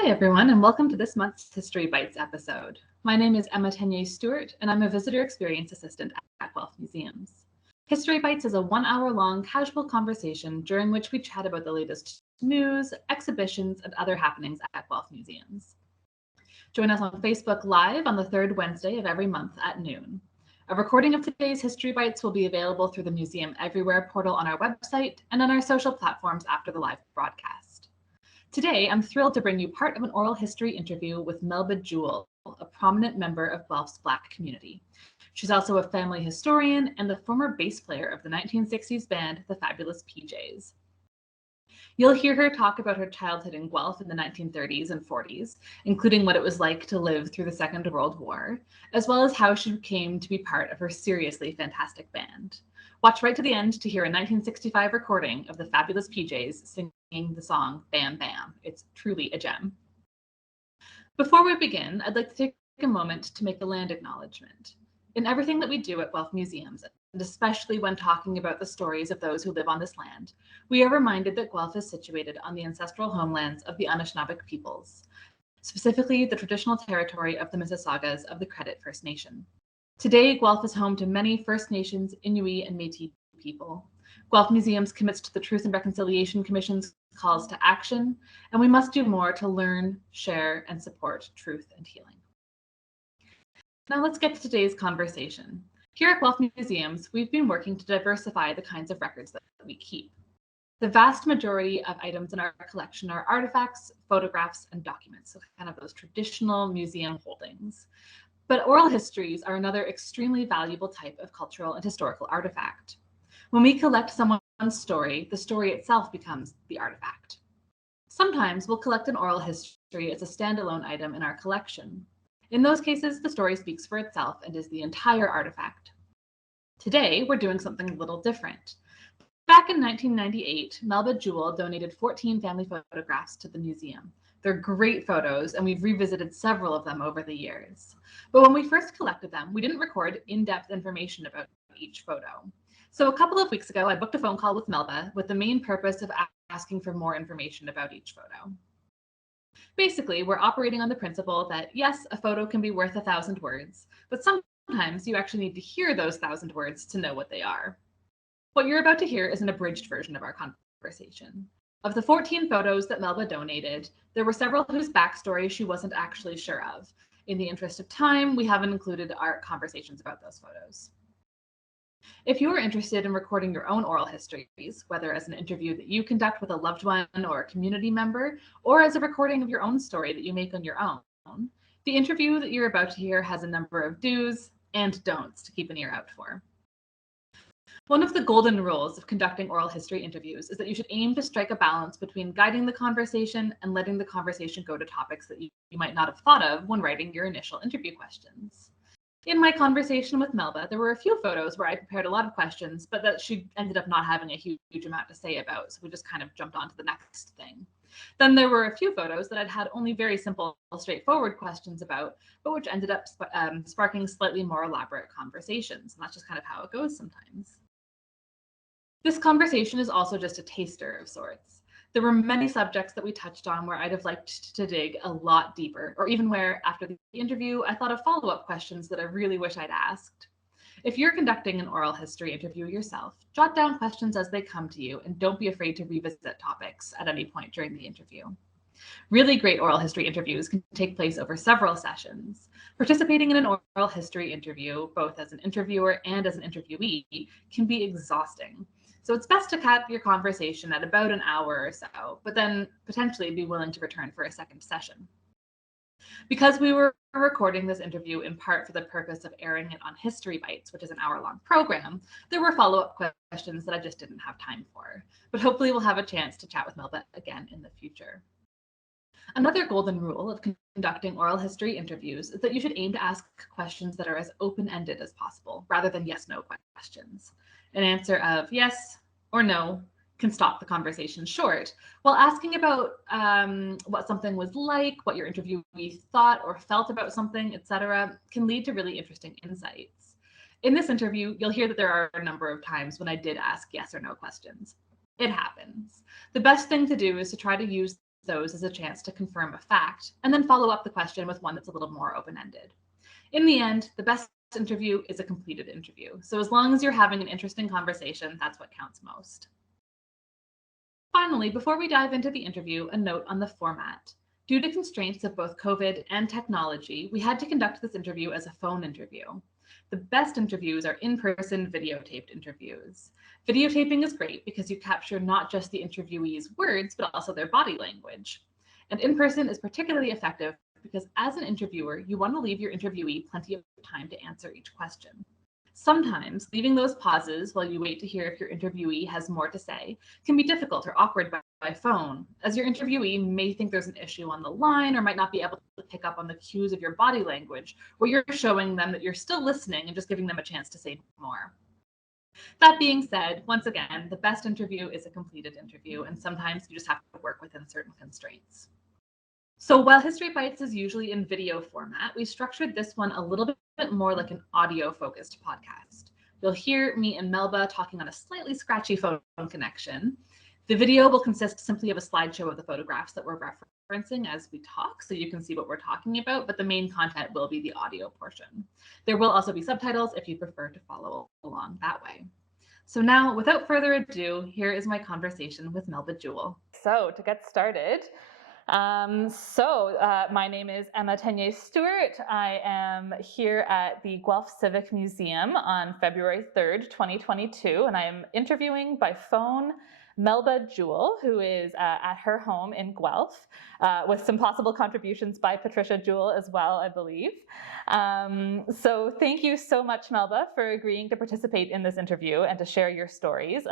Hi, everyone, and welcome to this month's History Bites episode. My name is Emma Tenier-Stewart, and I'm a Visitor Experience Assistant at Guelph Museums. History Bites is a 1-hour-long casual conversation during which we chat about the latest news, exhibitions, and other happenings at Guelph Museums. Join us on Facebook Live on the third Wednesday of every month at noon. A recording of today's History Bites will be available through the Museum Everywhere portal on our website and on our social platforms after the live broadcast. Today, I'm thrilled to bring you part of an oral history interview with Melba Jewell, a prominent member of Guelph's Black community. She's also a family historian and the former bass player of the 1960s band, the Fabulous PJs. You'll hear her talk about her childhood in Guelph in the 1930s and 40s, including what it was like to live through the Second World War, as well as how she came to be part of her seriously fantastic band. Watch right to the end to hear a 1965 recording of the Fabulous PJs singing the song Bam Bam. It's truly a gem. Before we begin, I'd like to take a moment to make a land acknowledgement. In everything that we do at Guelph Museums, and especially when talking about the stories of those who live on this land, we are reminded that Guelph is situated on the ancestral homelands of the Anishinaabe peoples, specifically the traditional territory of the Mississaugas of the Credit First Nation. Today, Guelph is home to many First Nations, Inuit, and Métis people. Guelph Museums commits to the Truth and Reconciliation Commission's calls to action, and we must do more to learn, share, and support truth and healing. Now let's get to today's conversation. Here at Guelph Museums, we've been working to diversify the kinds of records that we keep. The vast majority of items in our collection are artifacts, photographs, and documents, so kind of those traditional museum holdings. But oral histories are another extremely valuable type of cultural and historical artifact. When we collect someone's story, the story itself becomes the artifact. Sometimes we'll collect an oral history as a standalone item in our collection. In those cases, the story speaks for itself and is the entire artifact. Today, we're doing something a little different. Back in 1998, Melba Jewell donated 14 family photographs to the museum. They're great photos, and we've revisited several of them over the years. But when we first collected them, we didn't record in-depth information about each photo. So a couple of weeks ago, I booked a phone call with Melba with the main purpose of asking for more information about each photo. Basically, we're operating on the principle that, yes, a photo can be worth 1,000 words, but sometimes you actually need to hear those 1,000 words to know what they are. What you're about to hear is an abridged version of our conversation. Of the 14 photos that Melba donated, there were several whose backstory she wasn't actually sure of. In the interest of time, we haven't included our conversations about those photos. If you are interested in recording your own oral histories, whether as an interview that you conduct with a loved one or a community member, or as a recording of your own story that you make on your own, the interview that you're about to hear has a number of do's and don'ts to keep an ear out for. One of the golden rules of conducting oral history interviews is that you should aim to strike a balance between guiding the conversation and letting the conversation go to topics that you might not have thought of when writing your initial interview questions. In my conversation with Melba, there were a few photos where I prepared a lot of questions, but that she ended up not having a huge amount to say about, so we just kind of jumped on to the next thing. Then there were a few photos that I'd had only very simple, straightforward questions about, but which ended up sparking slightly more elaborate conversations, and that's just kind of how it goes sometimes. This conversation is also just a taster of sorts. There were many subjects that we touched on where I'd have liked to dig a lot deeper, or even where, after the interview, I thought of follow-up questions that I really wish I'd asked. If you're conducting an oral history interview yourself, jot down questions as they come to you, and don't be afraid to revisit topics at any point during the interview. Really great oral history interviews can take place over several sessions. Participating in an oral history interview, both as an interviewer and as an interviewee, can be exhausting. So it's best to cap your conversation at about an hour or so, but then potentially be willing to return for a second session. Because we were recording this interview in part for the purpose of airing it on History Bites, which is an hour-long program, there were follow-up questions that I just didn't have time for. But hopefully we'll have a chance to chat with Melba again in the future. Another golden rule of conducting oral history interviews is that you should aim to ask questions that are as open-ended as possible, rather than yes/no questions. An answer of yes or no can stop the conversation short, while asking about what something was like, what your interviewee thought or felt about something, etc., can lead to really interesting insights. In this interview, you'll hear that there are a number of times when I did ask yes or no questions. It happens. The best thing to do is to try to use those as a chance to confirm a fact, and then follow up the question with one that's a little more open-ended. In the end, the best interview is a completed interview. So as long as you're having an interesting conversation, that's what counts most. Finally, before we dive into the interview, a note on the format. Due to constraints of both COVID and technology, we had to conduct this interview as a phone interview. The best interviews are in-person videotaped interviews. Videotaping is great because you capture not just the interviewee's words, but also their body language. And in-person is particularly effective because as an interviewer, you want to leave your interviewee plenty of time to answer each question. Sometimes leaving those pauses while you wait to hear if your interviewee has more to say can be difficult or awkward by phone, as your interviewee may think there's an issue on the line or might not be able to pick up on the cues of your body language, where you're showing them that you're still listening and just giving them a chance to say more. That being said, once again, the best interview is a completed interview, and sometimes you just have to work within certain constraints. So while History Bites is usually in video format, we structured this one a little bit more like an audio-focused podcast. You'll hear me and Melba talking on a slightly scratchy phone connection. The video will consist simply of a slideshow of the photographs that we're referencing as we talk, so you can see what we're talking about, but the main content will be the audio portion. There will also be subtitles if you prefer to follow along that way. So now, without further ado, here is my conversation with Melba Jewell. So to get started, my name is Emma Tenier Stewart. I am here at the Guelph Civic Museum on February 3rd, 2022, and I am interviewing by phone Melba Jewell, who is at her home in Guelph, with some possible contributions by Patricia Jewell as well, I believe. So thank you so much, Melba, for agreeing to participate in this interview and to share your stories.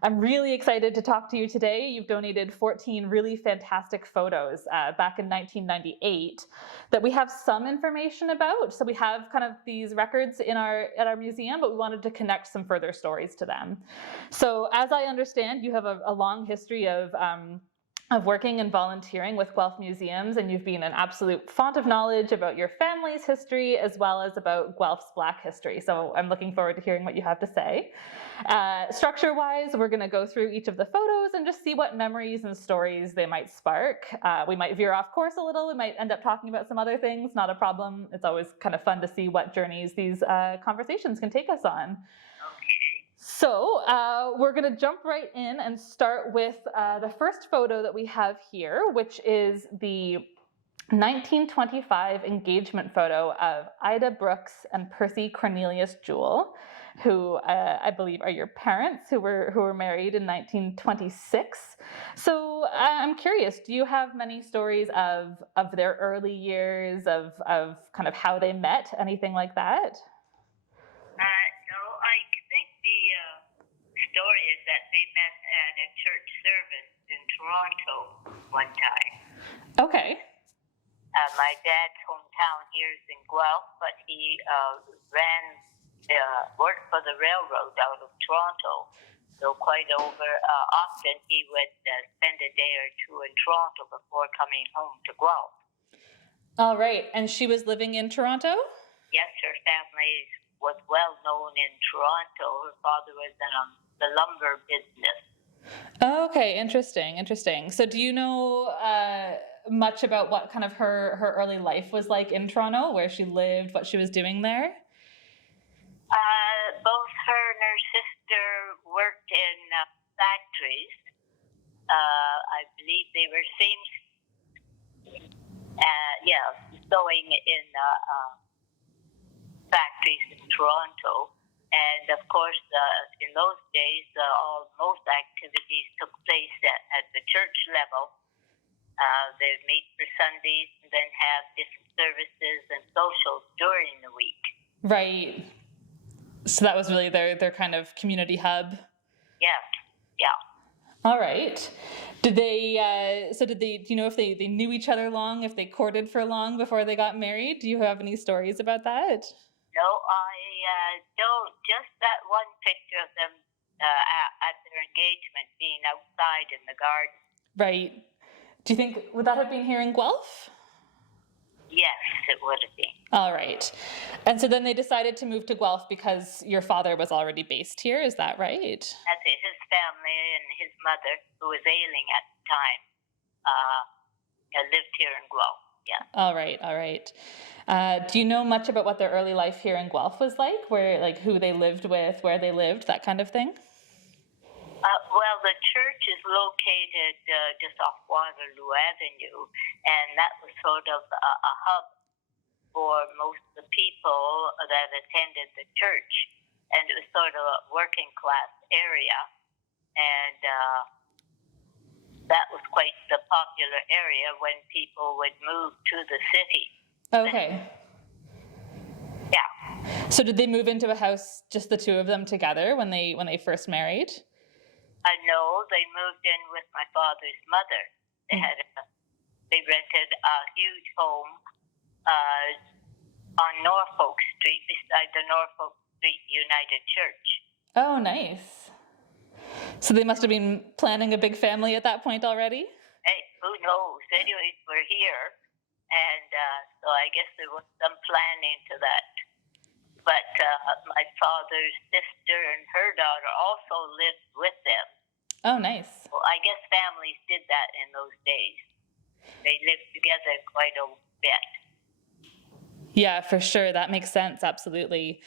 I'm really excited to talk to you today. You've donated 14 really fantastic photos back in 1998 that we have some information about. So we have kind of these records at our museum, but we wanted to connect some further stories to them. So as I understand, you have a long history of working and volunteering with Guelph Museums, and you've been an absolute font of knowledge about your family's history as well as about Guelph's Black history. So I'm looking forward to hearing what you have to say. Structure-wise, we're going to go through each of the photos and just see what memories and stories they might spark. We might veer off course a little. We might end up talking about some other things. Not a problem. It's always kind of fun to see what journeys these conversations can take us on. So we're going to jump right in and start with the first photo that we have here, which is the 1925 engagement photo of Ida Brooks and Percy Cornelius Jewell, who I believe are your parents, who were married in 1926. So I'm curious, do you have many stories of their early years, of kind of how they met, anything like that? No, I think the story is that they met at a church service in Toronto one time. Okay. My dad's hometown here is in Guelph, but he worked for the railroad out of Toronto. So quite often he would spend a day or two in Toronto before coming home to Guelph. All right. And she was living in Toronto? Yes, her family was well known in Toronto. Her father was in the lumber business. Okay, interesting. So do you know much about what kind of her early life was like in Toronto, where she lived, what she was doing there? Both her and her sister worked in factories. I believe they were sewing in factories in Toronto. And of course, in those days, most activities took place at the church level. They'd meet for Sundays and then have different services and socials during the week. Right. So that was really their kind of community hub. Yeah. All right. Do you know if they knew each other long, if they courted for long before they got married? Do you have any stories about that? No, I don't. Just that one picture of them at their engagement being outside in the garden. Right. Do you think, would that have been here in Guelph? Yes, it would have been. All right. And so then they decided to move to Guelph because your father was already based here. Is that right? That's it. His family and his mother, who was ailing at the time, lived here in Guelph. Yeah. All right, all right. Do you know much about what their early life here in Guelph was like? Where, like, who they lived with, where they lived, that kind of thing? Well, the church is located just off Waterloo Avenue, and that was sort of a hub for most of the people that attended the church. And it was sort of a working class area, and that was quite the popular area when people would move to the city. Okay. Yeah. So did they move into a house, just the two of them together, when they first married? No, they moved in with my father's mother. They rented a huge home on Norfolk Street, beside the Norfolk Street United Church. Oh, nice. So they must have been planning a big family at that point already? Hey, who knows? Anyways, we're here, and so I guess there was some planning to that. But my father's sister and her daughter also lived with them. Oh, nice. Well, I guess families did that in those days. They lived together quite a bit. Yeah, for sure. That makes sense. Absolutely.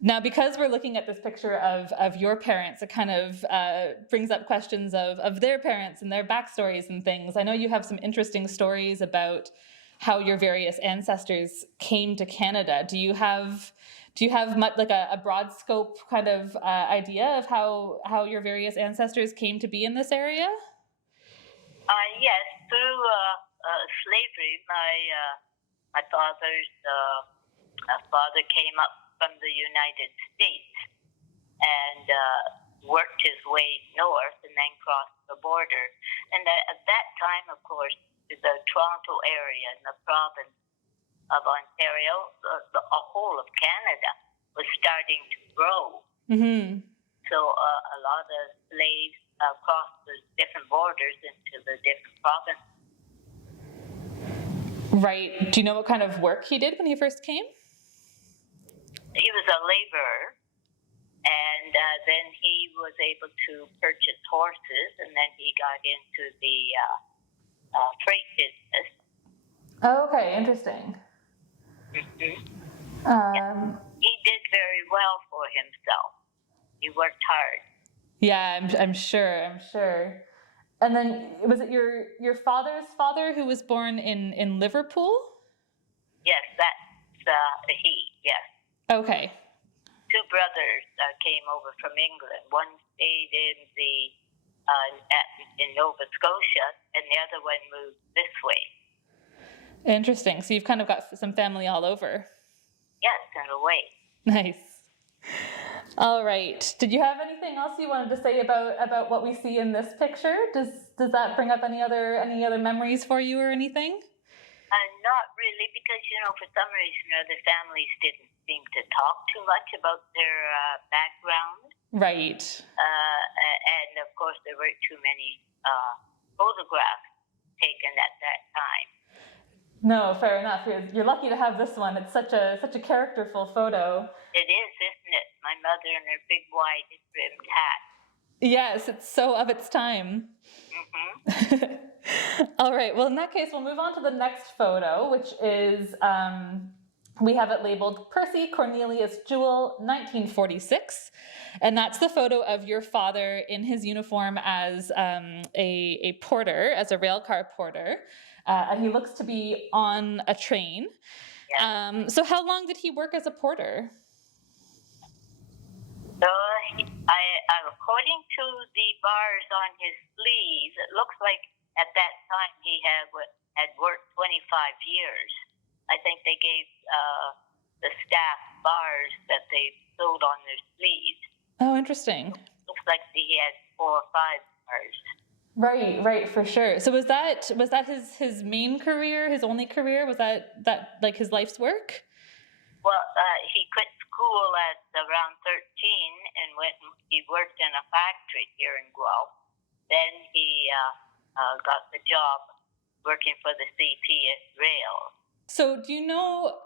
Now, because we're looking at this picture of your parents, it kind of brings up questions of their parents and their backstories and things. I know you have some interesting stories about how your various ancestors came to Canada. Do you have much, like a broad scope kind of idea of how your various ancestors came to be in this area? Yes, through slavery, my father's father came up from the United States and worked his way north and then crossed the border. And at that time, of course, the Toronto area and the province of Ontario, the whole of Canada, was starting to grow. Mm-hmm. So a lot of slaves crossed the different borders into the different provinces. Right. Do you know what kind of work he did when he first came? He was a laborer, and then he was able to purchase horses, and then he got into the freight business. Oh, okay, interesting. Mm-hmm. He did very well for himself. He worked hard. Yeah, I'm sure. And then, was it your father's father who was born in Liverpool? Yes, that's he, yes. Okay. Two brothers came over from England. One stayed in Nova Scotia, and the other one moved this way. Interesting. So you've kind of got some family all over. Yes, in a way. Nice. All right. Did you have anything else you wanted to say about what we see in this picture? Does that bring up any other memories for you or anything? Not really, because for some reason or other, families didn't seem to talk too much about their background. Right. And of course, there weren't too many photographs taken at that time. No, fair enough. You're lucky to have this one. It's such a characterful photo. It is, isn't it? My mother in her big wide-brimmed hat. Yes, it's so of its time. Mm-hmm. All right. Well, in that case, we'll move on to the next photo, which is, we have it labeled Percy Cornelius Jewell, 1946. And that's the photo of your father in his uniform as a porter, as a railcar porter. And he looks to be on a train. Yeah. So how long did he work as a porter? According to the bars on his sleeves, it looks like at that time he had worked 25 years. I think they gave the staff bars that they sewed on their sleeves. Oh, interesting. Looks like he had 4 or 5 bars. Right, for sure. So was that his main career, his only career? Was that like his life's work? Well, he quit school at around 13 and he worked in a factory here in Guelph. Then he got the job working for the CP at Rail. So do you know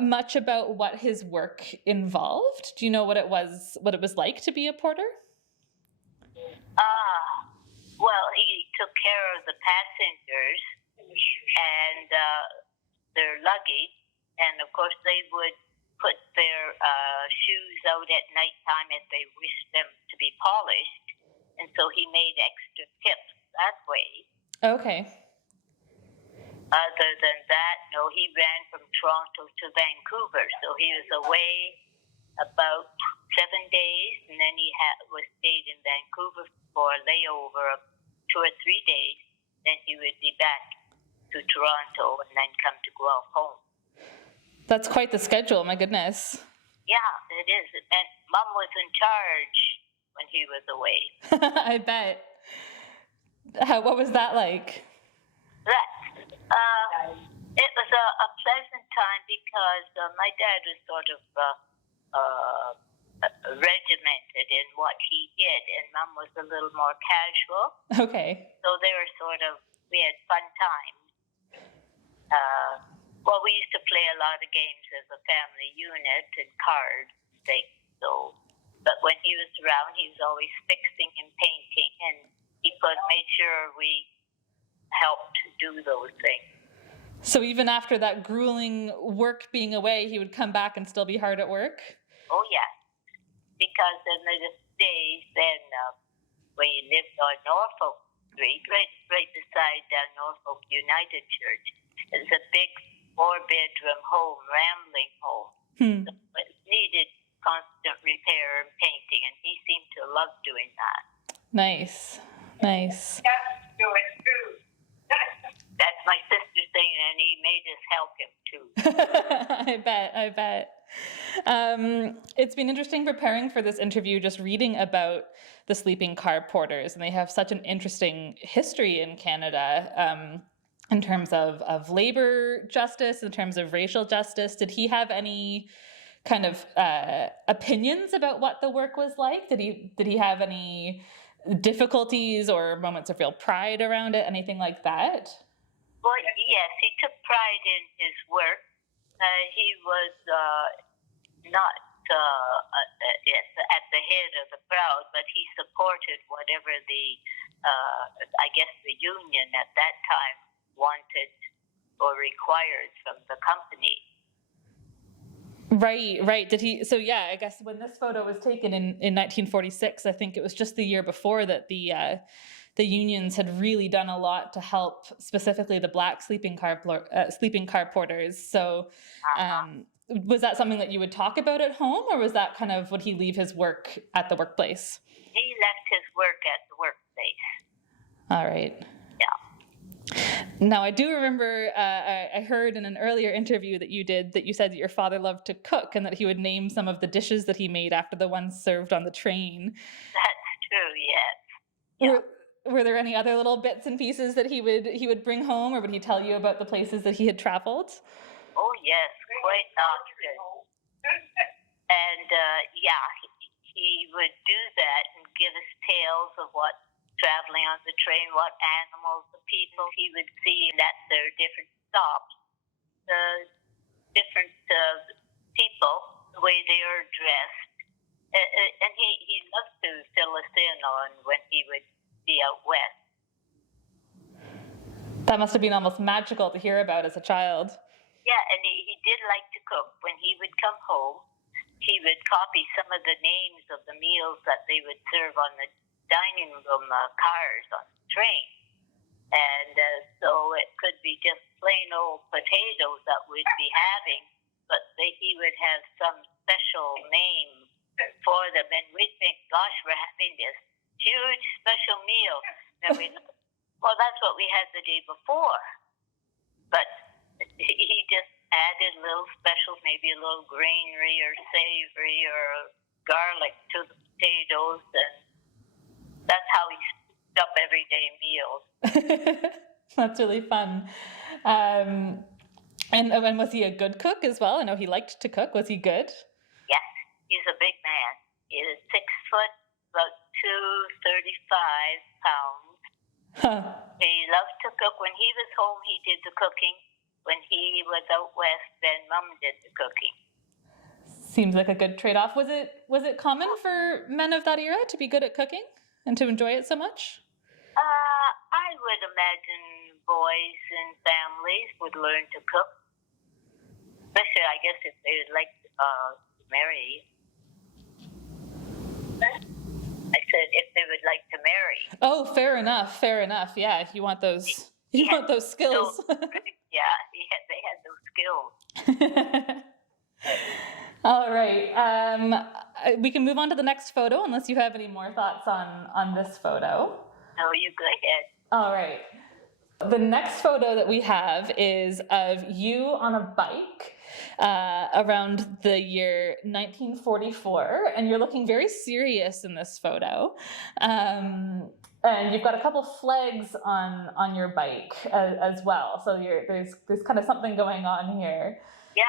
much about what his work involved? Do you know what it was like to be a porter? Well, he took care of the passengers and their luggage. And, of course, they would put their shoes out at nighttime if they wished them to be polished. And so he made extra tips that way. Okay. Other than that, no, he ran from Toronto to Vancouver. So he was away about 7 days, and then he was stayed in Vancouver for a layover of 2 or 3 days. Then he would be back to Toronto and then come to Guelph home. That's quite the schedule, my goodness. Yeah, it is. And Mom was in charge when he was away. I bet. What was that like? It was a pleasant time because my dad was sort of regimented in what he did, and Mom was a little more casual. Okay. So they were we had fun times. Well, we used to play a lot of games as a family unit and cards things. So, but when he was around, he was always fixing and painting, and he made sure we helped do those things. So even after that grueling work being away, he would come back and still be hard at work? Oh, yes. Because in the days then, when you lived on Norfolk Street, right beside Norfolk United Church, it's a big 4-bedroom home, rambling home. So it needed constant repair and painting, and he seemed to love doing that. Nice. Do it too. That's my sister's thing, and he made us help him too. I bet. It's been interesting preparing for this interview, just reading about the sleeping car porters, and they have such an interesting history in Canada in terms of labor justice, in terms of racial justice. Did he have any kind of opinions about what the work was like? Did he have any difficulties or moments of real pride around it, anything like that? Well, yes, he took pride in his work. He was not at the head of the crowd, but he supported whatever the union at that time wanted or required from the company. Right. Did he? So yeah, I guess when this photo was taken in 1946, I think it was just the year before that the unions had really done a lot to help specifically the Black sleeping car porters. So was that something that you would talk about at home, or was that kind of, would he leave his work at the workplace? He left his work at the workplace. All right. Yeah. Now, I do remember I heard in an earlier interview that you said that your father loved to cook and that he would name some of the dishes that he made after the ones served on the train. That's true, yes. Yeah. Were there any other little bits and pieces that he would bring home, or would he tell you about the places that he had traveled? Oh, yes, quite often. And, he would do that and give us tales of what traveling on the train, what animals, the people he would see at their different stops, the different people, the way they are dressed. And he loved to fill us in on when he would be out west. That must have been almost magical to hear about as a child. Yeah, and he did like to cook. When he would come home, he would copy some of the names of the meals that they would serve on the dining room cars on the train. And so it could be just plain old potatoes that we'd be having, but he would have some special name for them. And we'd think, gosh, we're having this huge special meal. And well, that's what we had the day before. But he just added little specials, maybe a little greenery or savory or garlic to the potatoes, and that's how he scooped up everyday meals. That's really fun. And was he a good cook as well? I know he liked to cook. Was he good? Yes, he's a big man. He is 6 foot, about 235 pounds. Huh. He loved to cook. When he was home, he did the cooking. When he was out west, then Mom did the cooking. Seems like a good trade-off. Was it common for men of that era to be good at cooking and to enjoy it so much? I would imagine boys and families would learn to cook, especially, I guess, if they would like to marry. I said if they would like to marry. Oh, fair enough. Fair enough. Yeah, you want those. You want those skills. Yeah, they had those skills. All right. We can move on to the next photo, unless you have any more thoughts on this photo. No, you go ahead. All right. The next photo that we have is of you on a bike around the year 1944, and you're looking very serious in this photo. And you've got a couple flags on your bike as well. So there's kind of something going on here. Yeah,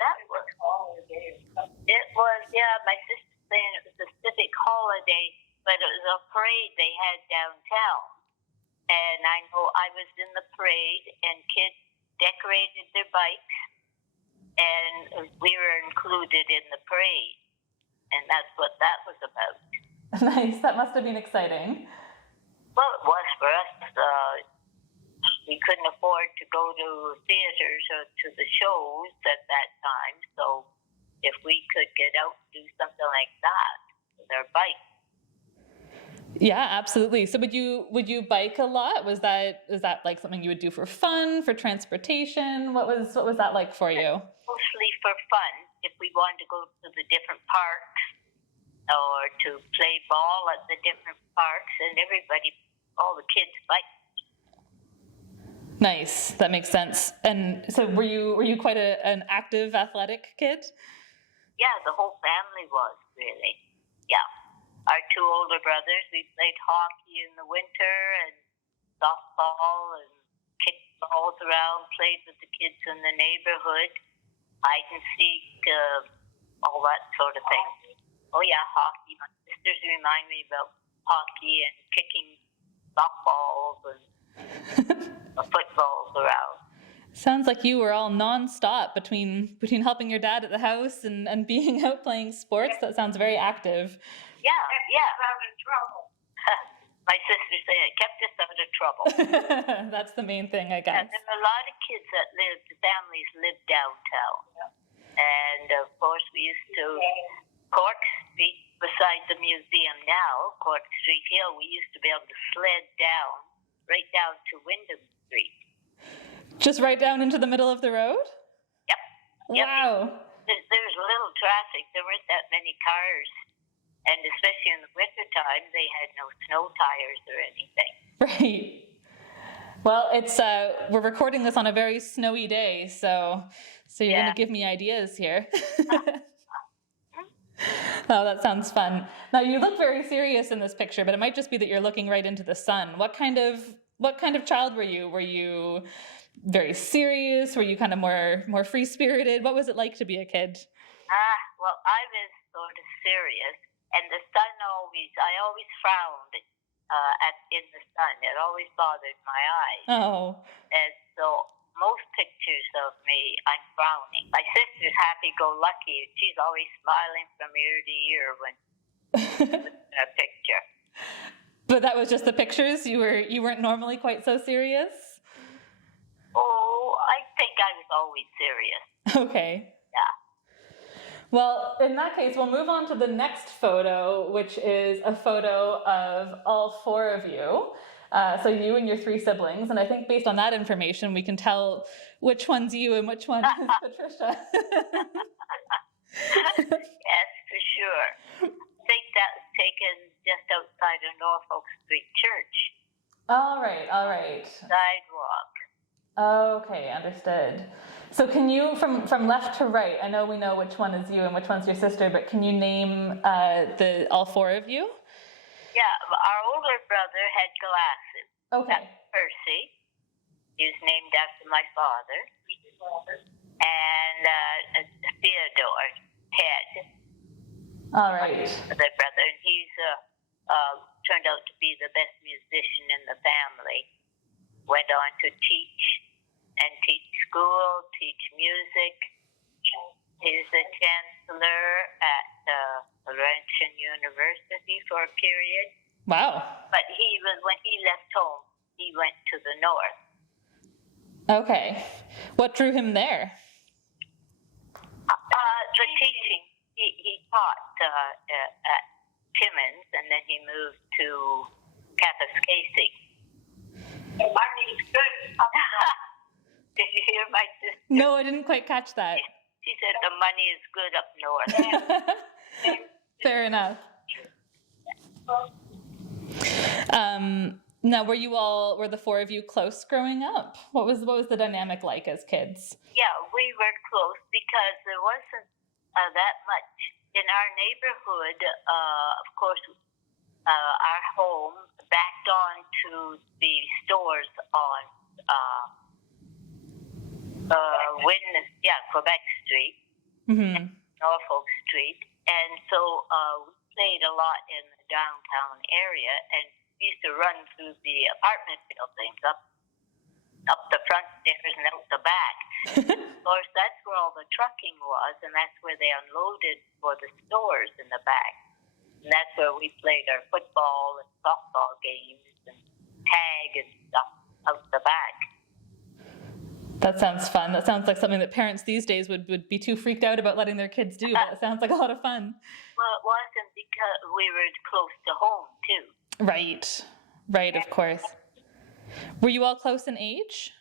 that was holiday. It was, my sister saying it was a civic holiday, but it was a parade they had downtown. And I know I was in the parade, and kids decorated their bikes, and we were included in the parade. And that's what that was about. Nice. That must have been exciting. Well, it was for us. We couldn't afford to go to theaters or to the shows at that time. So if we could get out and do something like that with our bike. Yeah, absolutely. So would you bike a lot? Was that like something you would do for fun, for transportation? What was that like for you? Mostly for fun. If we wanted to go to the different parks or to play ball at the different parks, and all the kids biked. Nice. That makes sense. And so were you quite an active athletic kid? Yeah, the whole family was, really. Yeah. Our two older brothers, we played hockey in the winter and softball and kicked balls around, played with the kids in the neighborhood, hide and seek, all that sort of thing. Oh, yeah, hockey. My sisters remind me about hockey and kicking softballs and footballs around. Sounds like you were all nonstop between helping your dad at the house and being out playing sports. That sounds very active. Yeah. Out of trouble. My sisters say it kept us out of trouble. That's the main thing, I guess. And there were a lot of kids the families lived downtown. Yeah. And of course we used to, Cork Street, beside the museum now, Cork Street Hill, we used to be able to sled down, right down to Wyndham Street. Just right down into the middle of the road? Yep. Wow. There was little traffic. There weren't that many cars. And especially in the wintertime, they had no snow tires or anything. Right. Well, it's we're recording this on a very snowy day, so you're going to give me ideas here. Oh, that sounds fun. Now, you look very serious in this picture, but it might just be that you're looking right into the sun. What kind of child were you? Were you very serious? Were you kind of more free-spirited? What was it like to be a kid? Well, I was sort of serious. And the sun I always frowned in the sun. It always bothered my eyes. Oh. And so most pictures of me, I'm frowning. My sister's happy-go-lucky. She's always smiling from ear to ear when in a picture. But that was just the pictures? You weren't normally quite so serious? Oh, I think I was always serious. Okay. Yeah. Well, in that case, we'll move on to the next photo, which is a photo of all four of you. So you and your three siblings. And I think based on that information, we can tell which one's you and which one is Patricia. Yes, for sure. I think that was taken just outside of Norfolk Street Church. All right. Sidewalk. Okay, understood. So can you, from left to right, I know we know which one is you and which one's your sister, but can you name all four of you? Yeah, our older brother had glasses. Okay. That's Percy. He was named after my father. And Theodore, Ted. All right. My brother, and he's turned out to be the best musician in the family. Went on to teach school, teach music. He's a chancellor at Laurentian University for a period. Wow. But when he left home, he went to the north. Okay. What drew him there? The teaching. He taught at Timmins, and then he moved to Kapuskasing. The money's good. Did you hear my sister? No, I didn't quite catch that. She said the money is good up north. Fair enough. Now, were the four of you close growing up? What was the dynamic like as kids? Yeah, we were close because there wasn't that much in our neighborhood. Of course, our home backed on to the stores on Quebec Street, Norfolk Street, and so we played a lot in the downtown area, and we used to run through the apartment buildings up the front stairs and out the back. Of course, that's where all the trucking was, and that's where they unloaded for the stores in the back. And that's where we played our football and softball games and tag and stuff out the back. That sounds fun. That sounds like something that parents these days would be too freaked out about letting their kids do, but it sounds like a lot of fun. Well, it wasn't because we were close to home, too. Right, of course. Were you all close in age?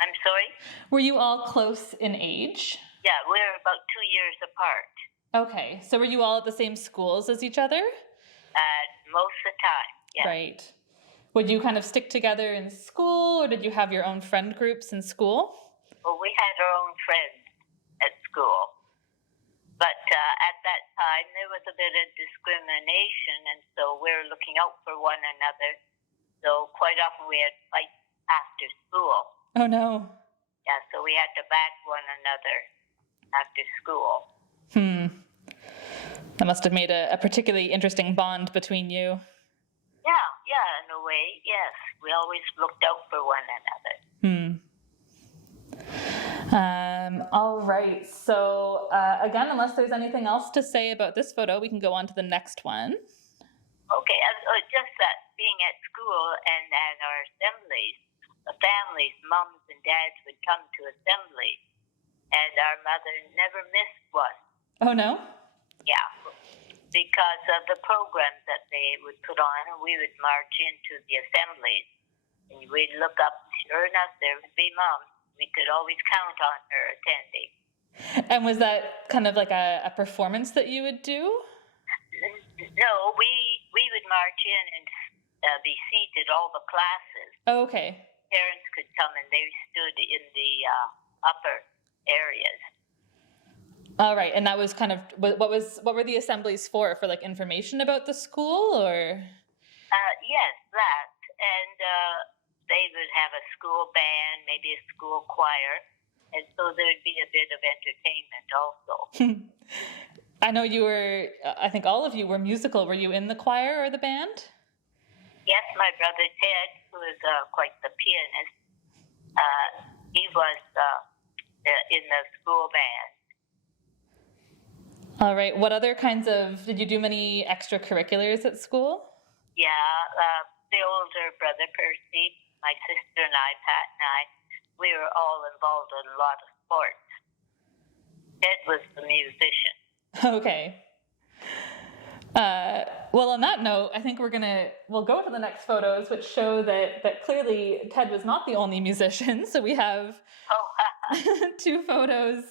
I'm sorry? Were you all close in age? Yeah, we're about 2 years apart. Okay, so were you all at the same schools as each other? Most of the time, yeah. Right. Would you kind of stick together in school, or did you have your own friend groups in school? Well, we had our own friends at school. But at that time, there was a bit of discrimination, and so we were looking out for one another. So quite often we had fights after school. Oh, no. Yeah, so we had to back one another after school. That must have made a particularly interesting bond between you. Yeah, in a way, yes. We always looked out for one another. All right. So again, unless there's anything else to say about this photo, we can go on to the next one. Okay, just that being at school and at our assemblies, the families, moms and dads would come to assemblies, and our mother never missed one. Oh, no? Yeah, because of the programs that they would put on, and we would march into the assemblies, and we'd look up, sure enough, there would be Mom. We could always count on her attending. And was that kind of like a performance that you would do? No, we would march in and be seated, all the classes. Oh, okay. Parents could come, and they stood in the upper areas. All right, and that was kind of what were the assemblies for like information about the school, or? Yes, that, and they would have a school band, maybe a school choir, and so there'd be a bit of entertainment also. I know you were. I think all of you were musical. Were you in the choir or the band? Yes, my brother Ted, who is quite the pianist, he was in the school band. All right. What other did you do many extracurriculars at school? Yeah, the older brother Percy, my sister and I, Pat and I, we were all involved in a lot of sports. Ted was the musician. Okay. Well, on that note, I think we'll go to the next photos, which show that clearly Ted was not the only musician. So we have two photos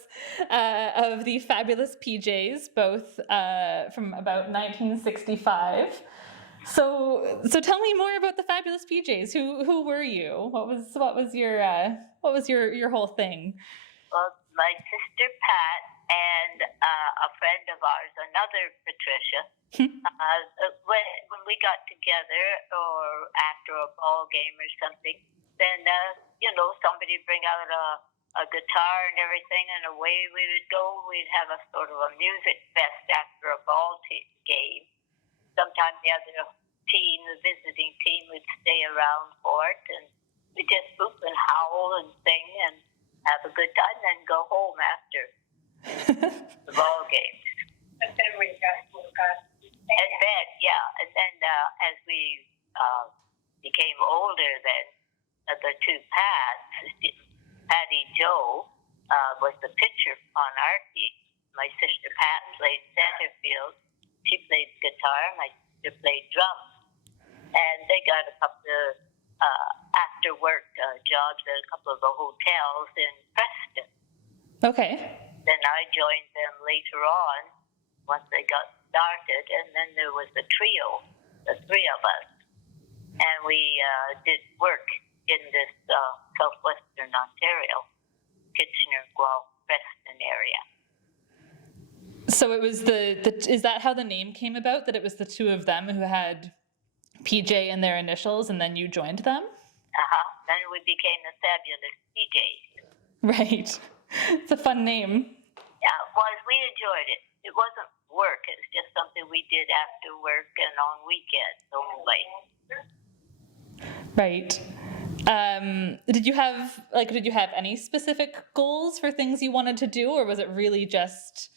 of the Fabulous PJs, both from about 1965. So tell me more about the Fabulous PJs. Who were you? What was your whole thing? Well, my sister Pat and a friend of ours, another Patricia, when we got together or after a ball game or something, then somebody would bring out a guitar and everything, and away we would go. We'd have a sort of a music fest after a ball game. Sometimes the other team, the visiting team, would stay around for it, and we just whoop and howl and sing and have a good time, and then go home after the ball game. But then we got And then as we became older, then the two Pats, Patty Joe was the pitcher on our team. My sister Pat played center field. She played guitar. My sister played drums. And they got a couple of after work jobs at a couple of the hotels in Preston. Okay. Then I joined them later on once they got started, and then there was the trio, the three of us, and we did work in this southwestern Ontario, Kitchener, Guelph, Preston area. So it was is that how the name came about, that it was the two of them who had PJ in their initials and then you joined them? Then we became the Fabulous PJs. Right. It's a fun name. Yeah, it was. We enjoyed it. It wasn't work. It was just something we did after work and on weekends only. Right. Did you have any specific goals for things you wanted to do, or was it really just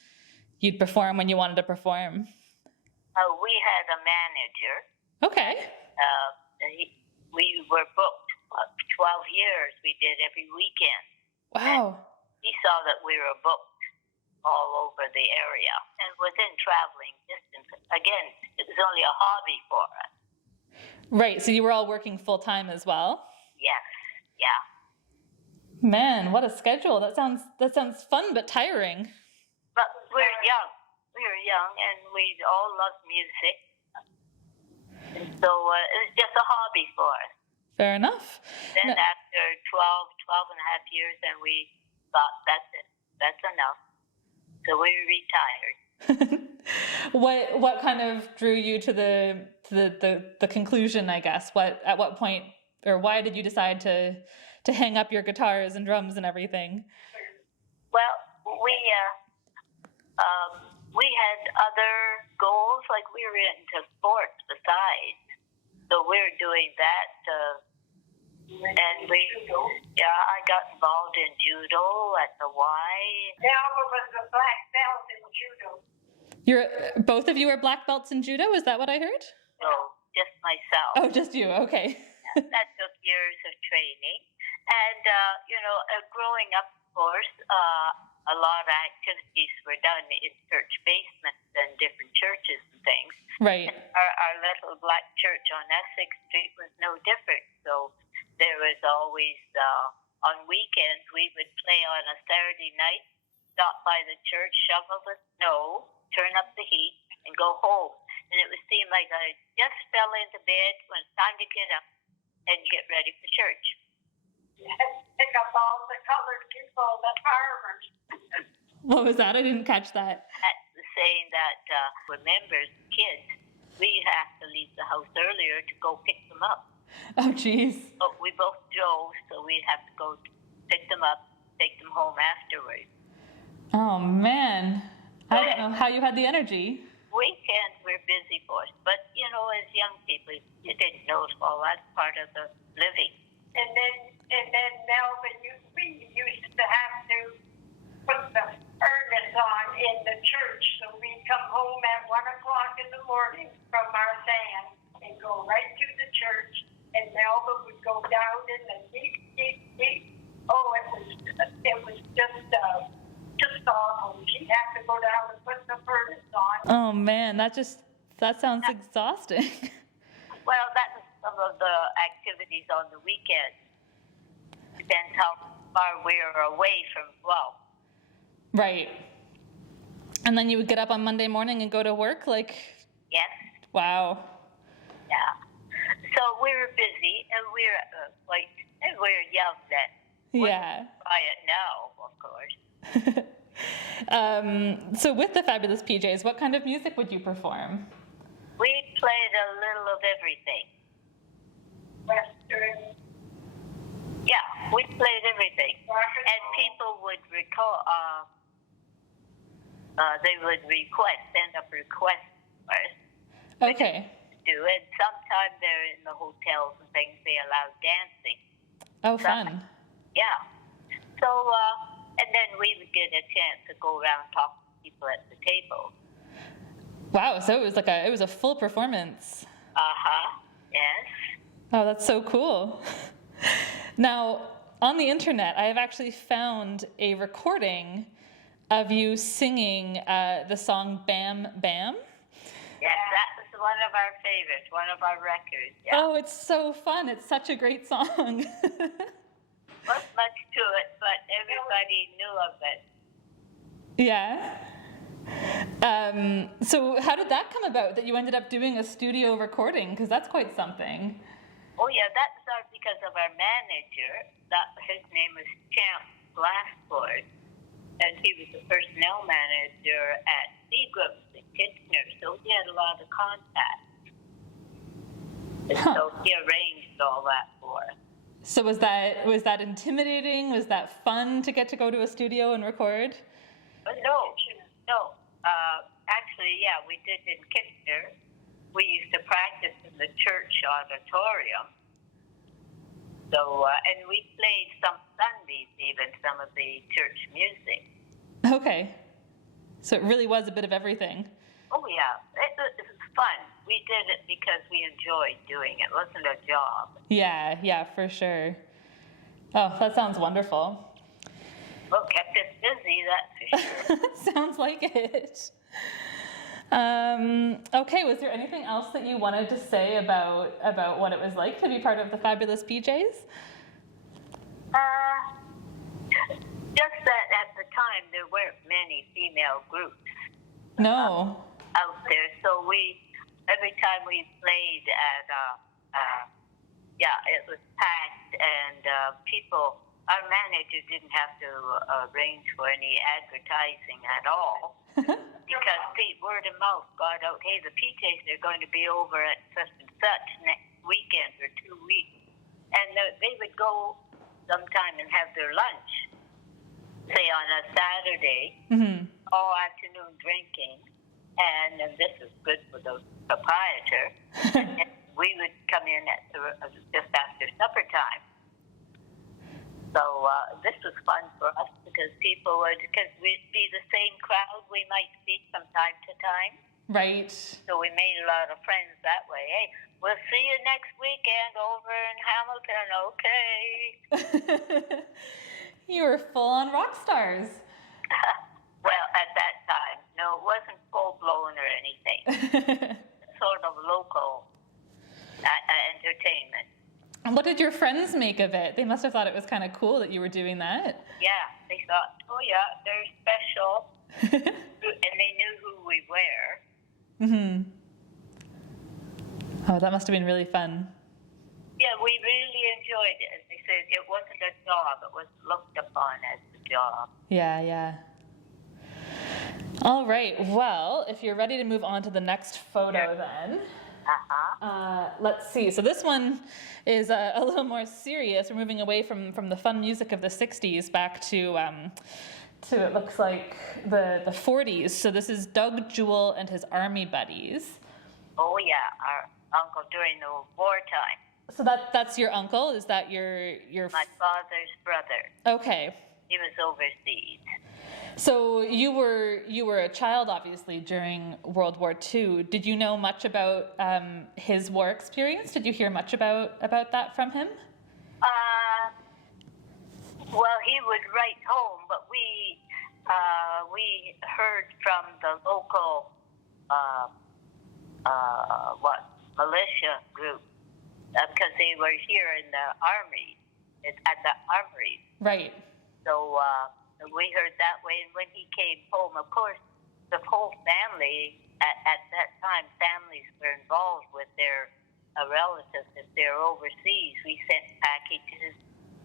you'd perform when you wanted to perform? We had a manager. Okay. We were booked 12 years. We did every weekend. Wow. And he saw that we were booked all over the area and within traveling distance. Again, it was only a hobby for us. Right. So you were all working full time as well? Yes. Yeah. Man, what a schedule. That sounds fun but tiring. But we're young. We were young and we all loved music. And so it was just a hobby for us. Fair enough. Then after 12 and a half years, then we thought, that's it. That's enough. So we retired. What kind of drew you to the conclusion, I guess? At what point, or why did you decide to hang up your guitars and drums and everything? Well, we had other goals, like we were into sports besides. So we were doing that, and I got involved in judo at the Y. Melba was a black belt in judo. Both of you are black belts in judo? Is that what I heard? No, just myself. Oh, just you. Okay. That took years of training. And, growing up, of course, a lot of activities were done in church basements and different churches and things. Right. And our little black church on Essex Street was no different. So there was always, on weekends, we would play on a Saturday night, stop by the church, shovel the snow, turn up the heat, and go home. And it would seem like I just fell into bed when it's time to get up and get ready for church. Pick up all the colored people, the farmers. What was that? I didn't catch that. That's the saying that for members, kids, we have to leave the house earlier to go pick them up. Oh, geez. But we both drove, so we'd have to go pick them up, take them home afterwards. Oh, man. I don't know how you had the energy. Weekends were busy for us, but, as young people, you didn't know it all. That's part of the living. And then Melba, we used to have to put the furnace on in the church, so we'd come home at 1 o'clock in the morning from our van and go right to the church, and Melba would go down in the deep. Oh, it was just awful. She'd have to go down and put the furnace on. Oh, man, that sounds exhausting. Well, that was some of the activities on the weekend. Depends how far we were away from Guelph. Right. And then you would get up on Monday morning and go to work, Yes. Wow. Yeah. So we were busy, and we were young then. Yeah. We're quiet now, of course. So with the Fabulous PJs, what kind of music would you perform? We played a little of everything. Western. Yeah, we played everything. And people would they would send up requests for us. Okay. And sometimes they're in the hotels and things, they allow dancing. Oh, fun. Yeah. So, and then we would get a chance to go around and talk to people at the table. Wow, so it was a full performance. Yes. Oh, that's so cool. Now, on the internet, I have actually found a recording of you singing the song Bam Bam. Yes, that was one of our favorites, one of our records. Yeah. Oh, it's so fun. It's such a great song. Wasn't much to it, but everybody knew of it. Yeah. So how did that come about, that you ended up doing a studio recording? Because that's quite something. Oh, yeah, that's because of our manager. His name was Champ Glassford, and he was the personnel manager at Seagrams in Kitchener, so he had a lot of contacts. And so he arranged all that for us. So was that intimidating? Was that fun to get to go to a studio and record? No. Actually, yeah, we did in Kitchener. We used to practice in the church auditorium. So, and we played some Sundays, even some of the church music. Okay. So it really was a bit of everything. Oh, yeah. It was fun. We did it because we enjoyed doing it. It wasn't a job. Yeah, for sure. Oh, that sounds wonderful. Well, kept us busy, that's for sure. Sounds like it. Okay, was there anything else that you wanted to say about what it was like to be part of the Fabulous PJs? Just that at the time there weren't many female groups. No. Out there, so every time we played at, it was packed, and our manager didn't have to arrange for any advertising at all, because word of mouth got out, hey, the PJs are going to be over at such and such next weekend or 2 weeks, and they would go sometime and have their lunch, say on a Saturday, all afternoon drinking, and this is good for the proprietor. And we would come in at just after supper time. So this was fun for us because we'd be the same crowd we might see from time to time. Right. So we made a lot of friends that way. Hey, we'll see you next weekend over in Hamilton, okay? You were full on rock stars. Well, at that time, no, it wasn't full-blown or anything. Sort of local entertainment. And what did your friends make of it? They must have thought it was kind of cool that you were doing that. Yeah, they thought, oh yeah, they're special. And they knew who we were. Mm-hmm. Oh, that must have been really fun. Yeah, we really enjoyed it. As they said, it wasn't a job. It was looked upon as a job. Yeah. All right. Well, if you're ready to move on to the next photo, then. Let's see. So this one is a little more serious. We're moving away from the fun music of the 60s back to it looks like the 40s. So this is Doug Jewell and his army buddies. Oh yeah, our uncle during the wartime. So that's your uncle? Is that your My father's brother. Okay. He was overseas. So you were a child, obviously, during World War II. Did you know much about his war experience? Did you hear much about that from him? Well, he would write home, but we heard from the local militia group because they were here in the army, at the armory. Right. So we heard that way, and when he came home, of course, the whole family, at that time, families were involved with their relatives if they're overseas. We sent packages,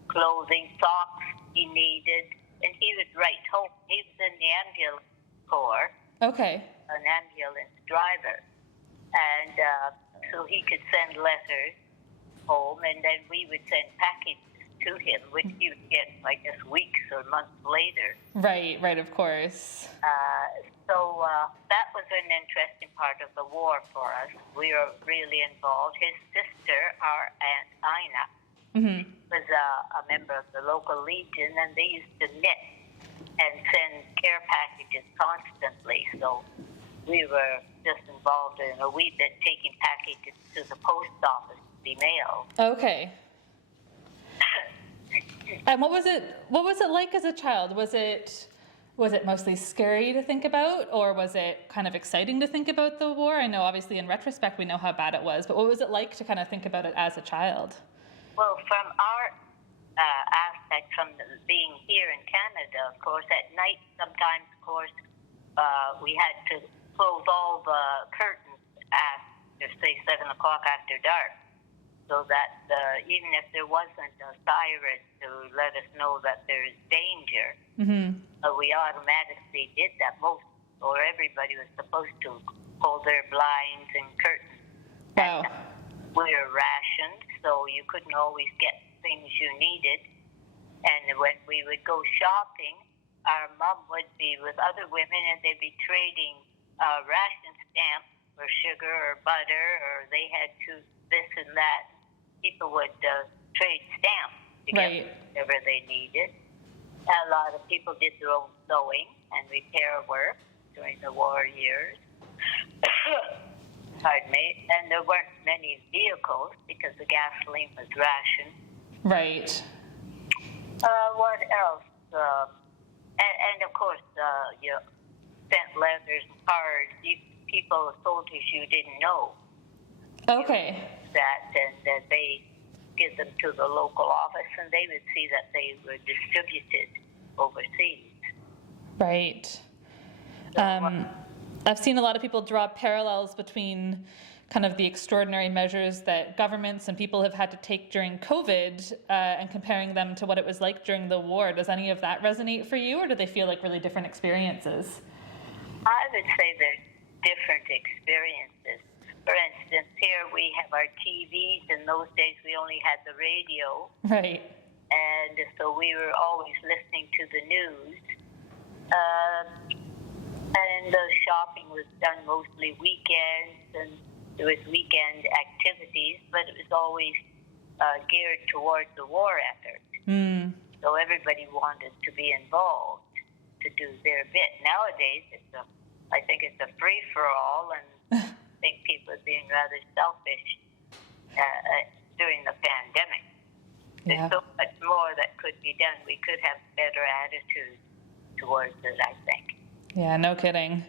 clothing, socks he needed, and he would write home. He was in the ambulance corps. Okay. An ambulance driver. And so he could send letters home, and then we would send packages to him, which he would get, I guess, weeks or months later. Right, of course. So that was an interesting part of the war for us. We were really involved. His sister, our Aunt Ina, was a member of the local Legion, and they used to knit and send care packages constantly. So we were just involved in a wee bit taking packages to the post office to be mailed. Okay. And what was it like as a child? Was it mostly scary to think about, or was it kind of exciting to think about the war? I know obviously in retrospect we know how bad it was, but what was it like to kind of think about it as a child? Well, from our aspect, from being here in Canada, of course, at night sometimes, of course, we had to close all the curtains after, say, 7 o'clock after dark, so that even if there wasn't a siren to let us know that there's danger, we automatically did that. Or everybody was supposed to pull their blinds and curtains. Wow. And we were rationed, so you couldn't always get things you needed. And when we would go shopping, our mom would be with other women, and they'd be trading ration stamps for sugar or butter, or they had to this and that. People would trade stamps to get whatever they needed. A lot of people did their own sewing and repair work during the war years. Pardon me. And there weren't many vehicles because the gasoline was rationed. Right. What else? And of course, you sent letters and cards. People, soldiers you didn't know. Okay. And they give them to the local office, and they would see that they were distributed overseas. Right. I've seen a lot of people draw parallels between kind of the extraordinary measures that governments and people have had to take during COVID and comparing them to what it was like during the war. Does any of that resonate for you, or do they feel like really different experiences? I would say they're different experiences. For instance, here we have our TVs. In those days, we only had the radio. Right. And so we were always listening to the news. And the shopping was done mostly weekends, and there was weekend activities, but it was always geared towards the war effort. So everybody wanted to be involved to do their bit. Nowadays, I think it's a free-for-all, and I think people are being rather selfish during the pandemic. There's so much more that could be done. We could have better attitudes towards it, I think. Yeah, no kidding.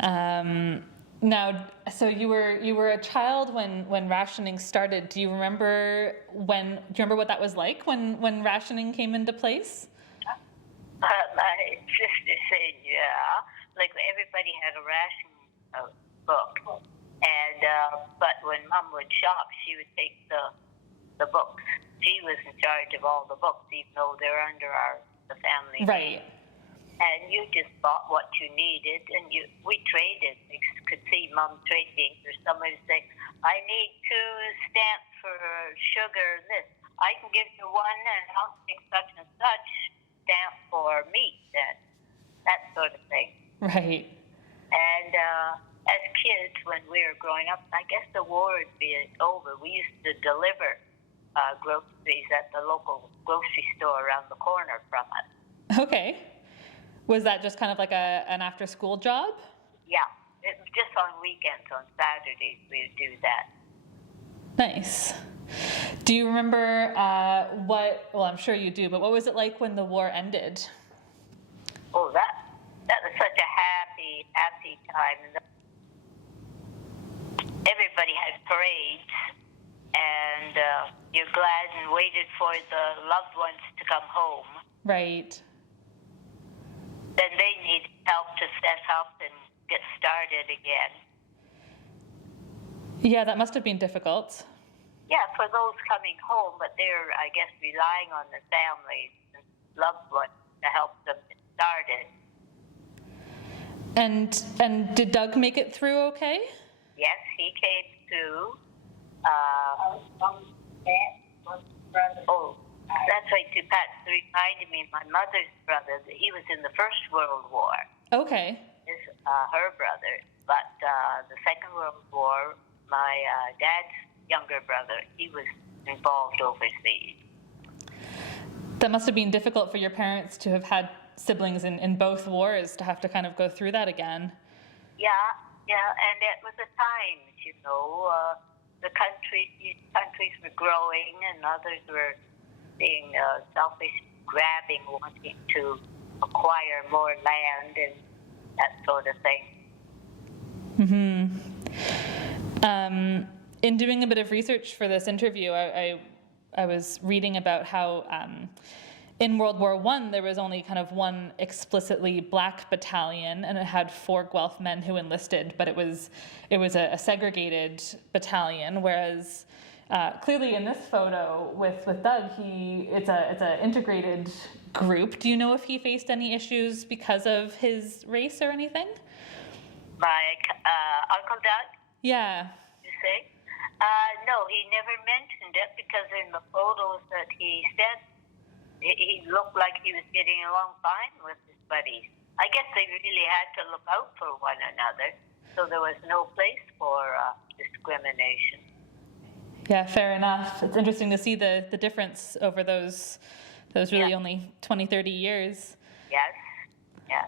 Now, so you were a child when rationing started. Do you remember what that was like when rationing came into place? My sister said, yeah, like everybody had a ration book, and but when Mom would shop, she would take the books. She was in charge of all the books, even though they're under the family right. name. And you just bought what you needed, and we traded. You could see Mom trading. Or somebody say, I need 2 stamps for sugar and this. I can give you 1, and I'll take such and such stamp for meat, and that sort of thing. Right. And as kids, when we were growing up, I guess the war would be over. We used to deliver groceries at the local grocery store around the corner from us. Okay. Was that just kind of like an after-school job? Yeah. It was just on weekends, on Saturdays, we would do that. Nice. Do you remember well, I'm sure you do, but what was it like when the war ended? Oh, that was such a happy time. Everybody had parades, and you're glad and waited for the loved ones to come home. Right. Then they need help to set up and get started again. Yeah, that must have been difficult. Yeah, for those coming home, but they're, I guess, relying on the families and loved ones to help them get started. And did Doug make it through okay? Yes, he came through. That's right, too. Pat reminded me, my mother's brother, he was in the First World War. Okay. Her brother. But the Second World War, my dad's younger brother, he was involved overseas. That must have been difficult for your parents to have had siblings in both wars, to have to kind of go through that again. Yeah, Yeah, and it was a time, these countries were growing and others were being selfish, grabbing, wanting to acquire more land and that sort of thing. In doing a bit of research for this interview, I was reading about how in World War I there was only kind of one explicitly black battalion, and it had 4 Guelph men who enlisted, but it was a segregated battalion. Whereas clearly in this photo with Doug, it's an integrated group. Do you know if he faced any issues because of his race or anything? My Uncle Doug? Yeah. You say? No, he never mentioned it because in the photos that he sent, he looked like he was getting along fine with his buddies. I guess they really had to look out for one another, so there was no place for discrimination. Yeah, fair enough. It's interesting to see the difference over those really only 20, 30 years. Yes, yeah.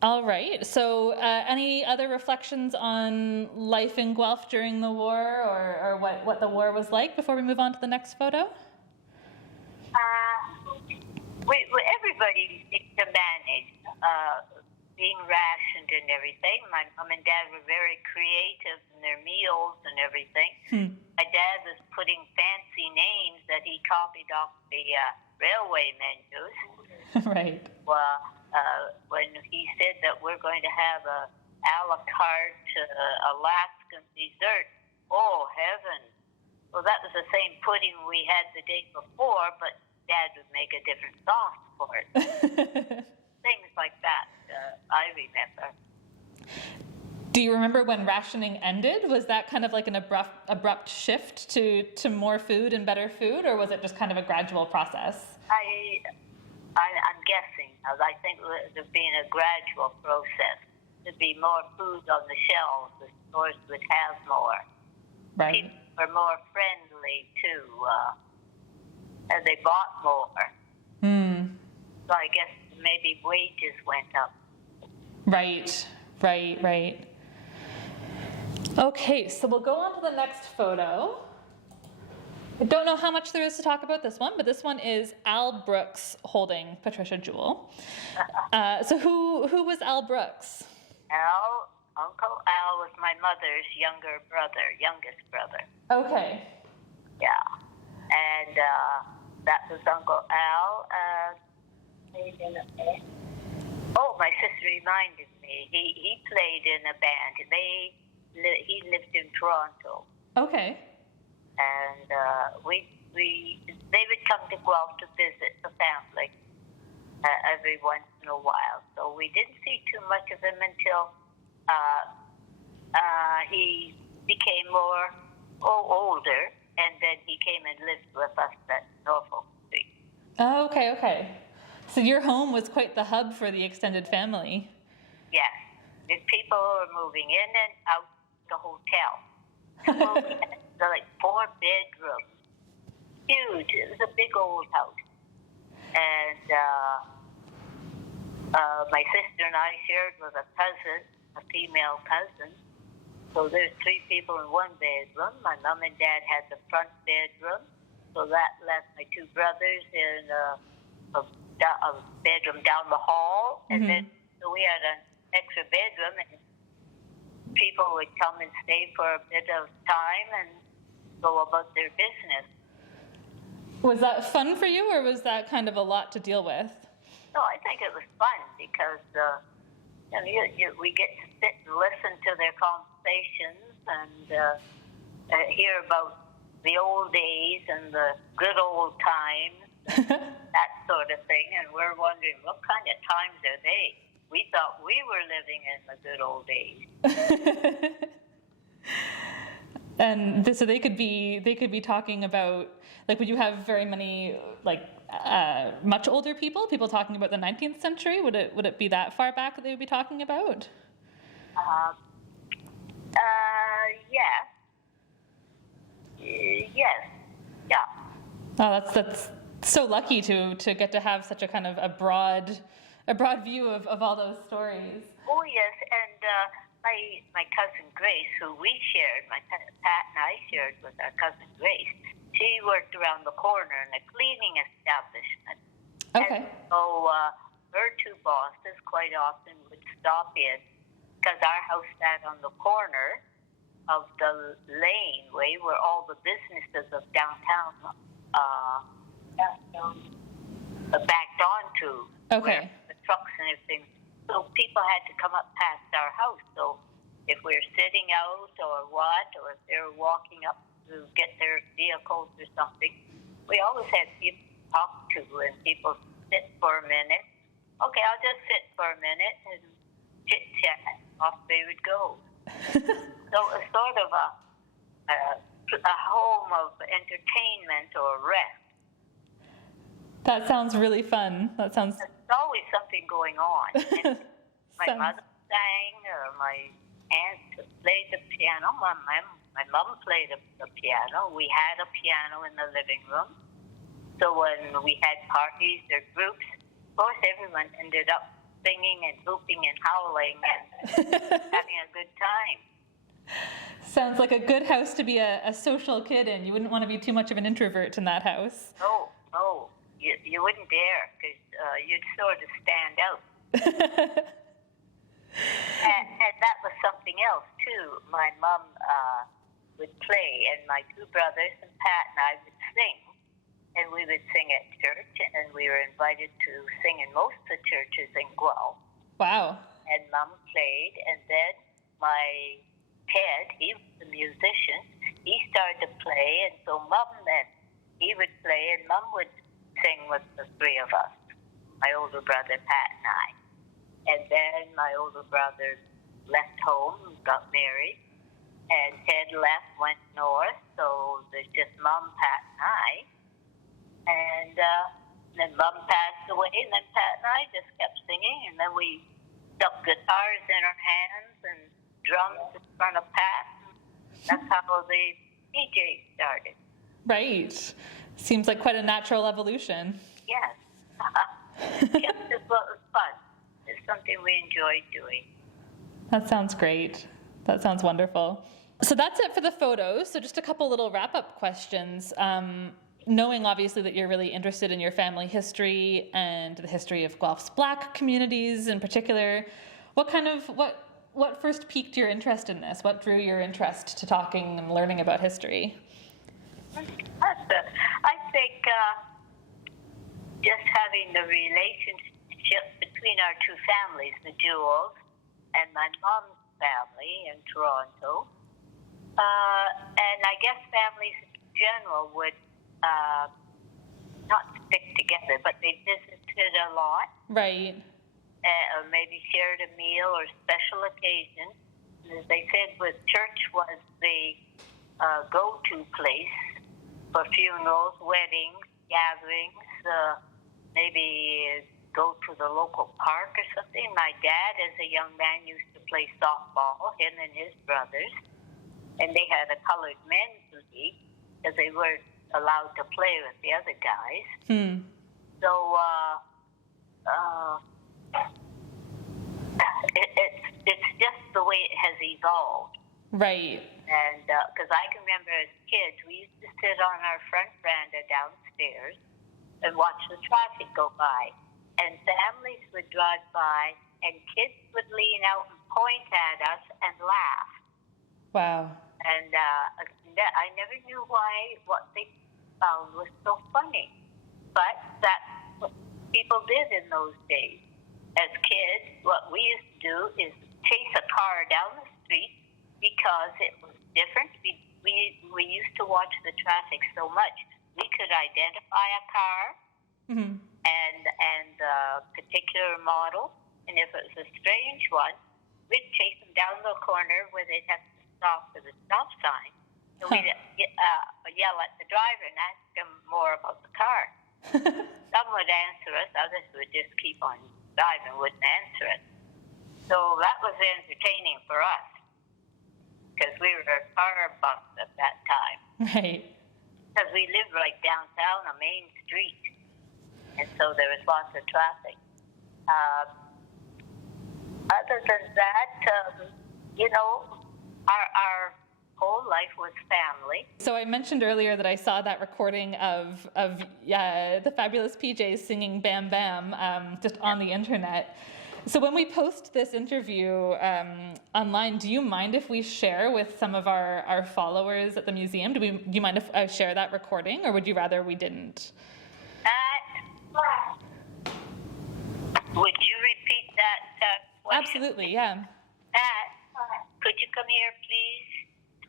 All right. So any other reflections on life in Guelph during the war or what the war was like before we move on to the next photo? Everybody seemed to manage being rationed and everything. My mom and dad were very creative in their meals and everything. My dad was putting fancy names that he copied off the railway menus. Right. Well, when he said that we're going to have a la carte Alaskan dessert, oh heaven! Well, that was the same pudding we had the day before, but Dad would make a different sauce for it. Things like that, I remember. Do you remember when rationing ended? Was that kind of like an abrupt shift to more food and better food, or was it just kind of a gradual process? I'm guessing. I think there'd been a gradual process. There'd be more food on the shelves. The stores would have more. Right. People were more friendly too, and they bought more. So I guess maybe wages went up. Right. Okay, so we'll go on to the next photo. I don't know how much there is to talk about this one, but this one is Al Brooks holding Patricia Jewell. So who was Al Brooks? Uncle Al was my mother's youngest brother. Okay. Yeah. And that was Uncle Al. My sister reminded me. He played in a band. He lived in Toronto. Okay. And they would come to Guelph to visit the family every once in a while. So we didn't see too much of him until he became older, and then he came and lived with us at Norfolk Street. Oh, okay. So your home was quite the hub for the extended family. Yes. The people were moving in and out the hotel. They're like 4 bedrooms. Huge. It was a big old house. And my sister and I shared with a cousin, a female cousin. So there's 3 people in 1 bedroom. My mom and dad had the front bedroom. So that left my 2 brothers in a bedroom down the hall. And then so we had an extra bedroom, and people would come and stay for a bit of time and go about their business. Was that fun for you, or was that kind of a lot to deal with? No, I think it was fun because we get to sit and listen to their conversations and hear about the old days and the good old times, that sort of thing. And we're wondering, what kind of times are they? We thought we were living in the good old days. And so they could be talking about, like, would you have very many, like, much older people talking about the 19th century? Would it be that far back that they would be talking about? Yes. Yeah. Oh, that's so lucky to get to have such a kind of a broad view of all those stories. Oh yes, and my cousin Grace, who we shared, Pat and I shared with our cousin Grace, she worked around the corner in a cleaning establishment. Okay. And so her two bosses quite often would stop in because our house sat on the corner of the laneway where all the businesses of downtown backed onto. Okay. Where the trucks and everything. So people had to come up past our house. So if we were sitting out or what, or if they were walking up to get their vehicles or something, we always had people to talk to, and people sit for a minute. Okay, I'll just sit for a minute and chit-chat. Off they would go. So it's sort of a home of entertainment or rest. That sounds really fun. That sounds... There's always something going on. And my mother sang, or my aunt played the piano. My mom played the piano. We had a piano in the living room. So when we had parties or groups, of course, everyone ended up singing and whooping and howling and having a good time. Sounds like a good house to be a social kid in. You wouldn't want to be too much of an introvert in that house. No. You wouldn't dare, because you'd sort of stand out. and that was something else, too. My mom would play, and my two brothers and Pat and I would sing. And we would sing at church, and we were invited to sing in most of the churches in Guelph. Wow. And Mom played, and then my Ted, he was a musician, he started to play, and so Mom then, he would play, and Mom would sing with the three of us, my older brother Pat and I. And then my older brother left home, got married, and Ted left, went north, so there's just Mom, Pat, and I. And then Mom passed away, and then Pat and I just kept singing, and then we stuck guitars in our hands and drums in front of Pat. That's how the PJs started. Right. Seems like quite a natural evolution. Yes. Yes, it was fun. It's something we enjoyed doing. That sounds great. That sounds wonderful. So that's it for the photos. So just a couple little wrap-up questions. Knowing obviously that you're really interested in your family history and the history of Guelph's Black communities in particular, what first piqued your interest in this? What drew your interest to talking and learning about history? I think just having the relationship between our two families, the Jewells and my mom's family in Toronto, and I guess families in general would not stick together, but they visited a lot. Right. Or maybe shared a meal or special occasion. As they said, with church was the go-to place for funerals, weddings, gatherings, maybe go to the local park or something. My dad, as a young man, used to play softball, him and his brothers, and they had a colored men's league because they weren't allowed to play with the other guys. So it's just the way it has evolved. Right. And because I can remember as kids, we used to sit on our front veranda downstairs and watch the traffic go by. And families would drive by, and kids would lean out and point at us and laugh. Wow. And I never knew what they found was so funny. But that's what people did in those days. As kids, what we used to do is chase a car down the street because it was different. We used to watch the traffic so much. We could identify a car and the particular model. And if it was a strange one, we'd chase them down the corner where they'd have to stop for the stop sign. And we'd yell at the driver and ask him more about the car. Some would answer us, others would just keep on driving, wouldn't answer it. So that was entertaining for us because we were car buffs at that time. Right. Because we lived right downtown a main street, and so there was lots of traffic. Other than that, our whole life was family. So I mentioned earlier that I saw that recording of the Fabulous PJs singing Bam Bam just on the internet. So when we post this interview online, do you mind if we share with some of our followers at the museum? Do you mind if I share that recording, or would you rather we didn't? Would you repeat that question? Absolutely, yeah. Could you come here, please?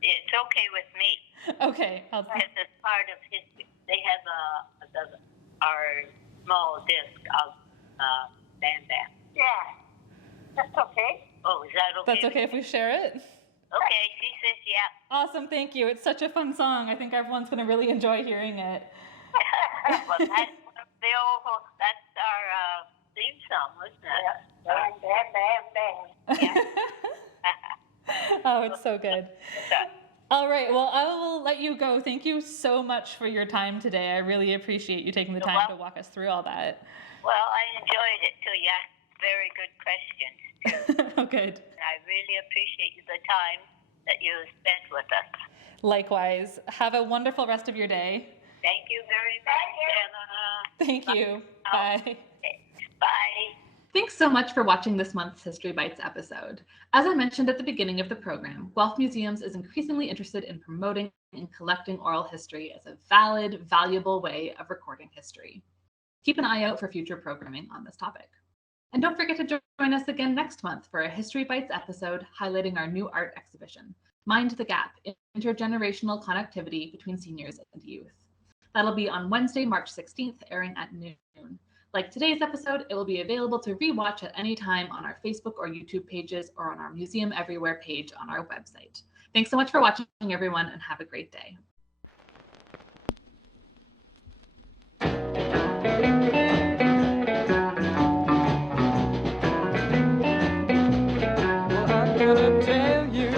It's okay with me. Okay. Because it's part of history. They have our small disc of Bam Bam. Yeah, that's okay. Oh, is that okay? That's okay if we share it? Okay, she says yeah. Awesome, thank you. It's such a fun song. I think everyone's going to really enjoy hearing it. Well, that's our theme song, wasn't it? Yeah. Bam, bam, bam, bam. Yeah. Oh, it's so good. All right, well, I will let you go. Thank you so much for your time today. I really appreciate you taking the time to walk us through all that. Well, I enjoyed it too. You asked very good questions. Oh, good. I really appreciate the time that you spent with us. Likewise. Have a wonderful rest of your day. Thank you very much, Emma. Thank you. Bye. Bye. Thanks so much for watching this month's History Bites episode. As I mentioned at the beginning of the program, Guelph Museums is increasingly interested in promoting and collecting oral history as a valid, valuable way of recording history. Keep an eye out for future programming on this topic. And don't forget to join us again next month for a History Bites episode highlighting our new art exhibition, Mind the Gap, Intergenerational Connectivity Between Seniors and Youth. That'll be on Wednesday, March 16th, airing at noon. Like today's episode, it will be available to rewatch at any time on our Facebook or YouTube pages or on our Museum Everywhere page on our website. Thanks so much for watching, everyone, and have a great day. Gonna tell you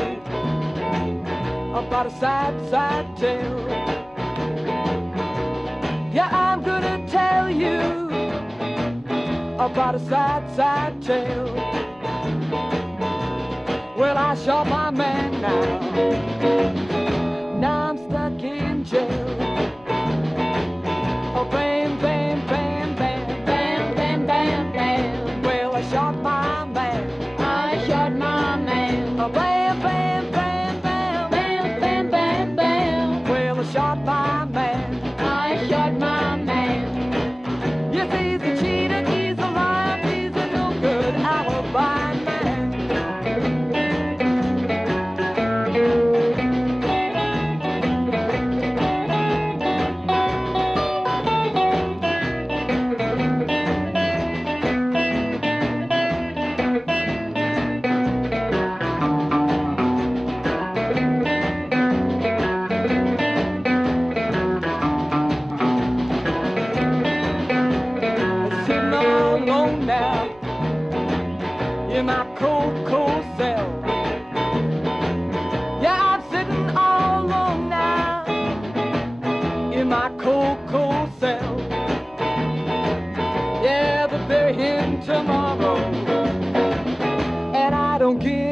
about a sad tale. Yeah, I'm gonna tell you about a sad tale. Well, I shot my man now I'm stuck in jail. Oh, bam, bam, bam, bam, bam, bam, bam, bam. Well, I shot my man. I shot my man. Oh, bam, bam, bam, bam, bam, bam, bam, bam. Well, I shot my man. I shot my man. Yes, he's a cheater, he's a liar, he's a no good alibi man. In my cold, cold cell. Yeah, I'm sitting all alone now in my cold, cold cell. Yeah, they'll bury him tomorrow, and I don't give